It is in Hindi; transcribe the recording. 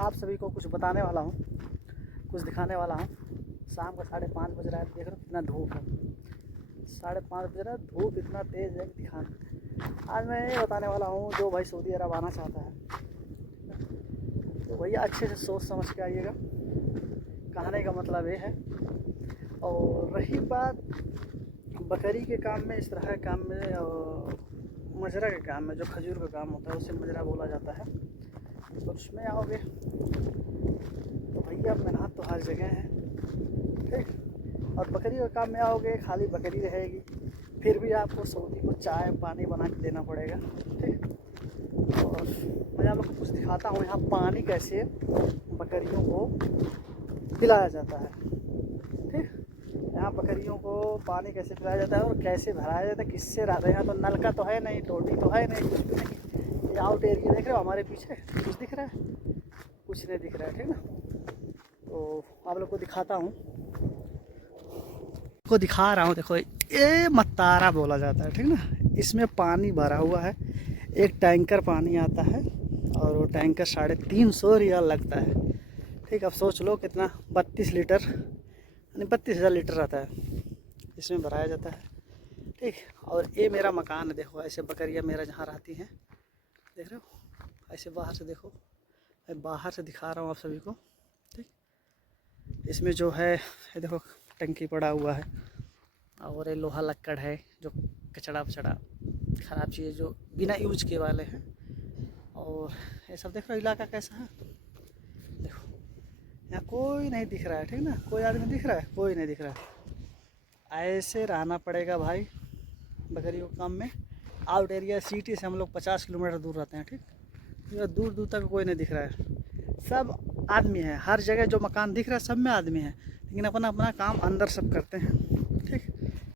आप सभी को कुछ बताने वाला हूँ, कुछ दिखाने वाला हूँ। शाम का 5:30 बज रहा है, देख रहे हो कितना धूप है। 5:30 बज रहा है, धूप इतना तेज़ है कि दिखाने। आज मैं ये बताने वाला हूँ, जो भाई सऊदी अरब आना चाहता है तो भैया अच्छे से सोच समझ के आइएगा। कहने का मतलब ये है। और रही बात बकरी के काम में, इस तरह के काम में और मजरा के काम में, जो खजूर का काम होता है उसे मजरा बोला जाता है। तो उसमें आओगे तो भैया मेहनत तो हर जगह है, ठीक। और बकरी के काम में आओगे, खाली बकरी रहेगी, फिर भी आपको सऊदी को चाय पानी बना के देना पड़ेगा, ठीक। और मैं आप लोग को कुछ दिखाता हूँ यहाँ पानी कैसे बकरियों को पिलाया जाता है, ठीक। यहाँ बकरियों को पानी कैसे पिलाया जाता है और कैसे भराया जाता है, किससे रहता है। यहाँ तो नलका तो है नहीं, टोटी तो है नहीं, कुछ भी नहीं। ये आउट एरिया देख रहे हो हमारे पीछे, कुछ दिख रहा है? कुछ नहीं दिख रहा है, ठीक ना। तो आप लोग को दिखाता हूँ, को दिखा रहा हूँ। देखो ये मत्तारा बोला जाता है, ठीक ना। इसमें पानी भरा हुआ है, एक टैंकर पानी आता है और वो टैंकर 350 रियाल लगता है, ठीक। अब सोच लो कितना, 32 लीटर यानी 32,000 लीटर रहता है, इसमें भराया जाता है, ठीक। और ये मेरा मकान है, देखो ऐसे बकरियाँ मेरा जहाँ रहती हैं, देख रहे हो। ऐसे बाहर से देखो, मैं बाहर से दिखा रहा हूँ आप सभी को, ठीक। इसमें जो है ये देखो टंकी पड़ा हुआ है और ये लोहा लक्कड़ है, जो कचड़ा वचड़ा ख़राब चीज़ें जो बिना यूज के वाले हैं। और ये सब देखो इलाका कैसा है, देखो यहाँ कोई नहीं दिख रहा है, ठीक ना। कोई आदमी दिख रहा है? कोई नहीं दिख रहा है। ऐसे रहना पड़ेगा भाई बकरियों के काम में। आउट एरिया सिटी से हम लोग 50 किलोमीटर दूर रहते हैं, ठीक। दूर दूर तक कोई नहीं दिख रहा है, सब आदमी है। हर जगह जो मकान दिख रहा है सब में आदमी है, लेकिन अपना अपना काम अंदर सब करते हैं।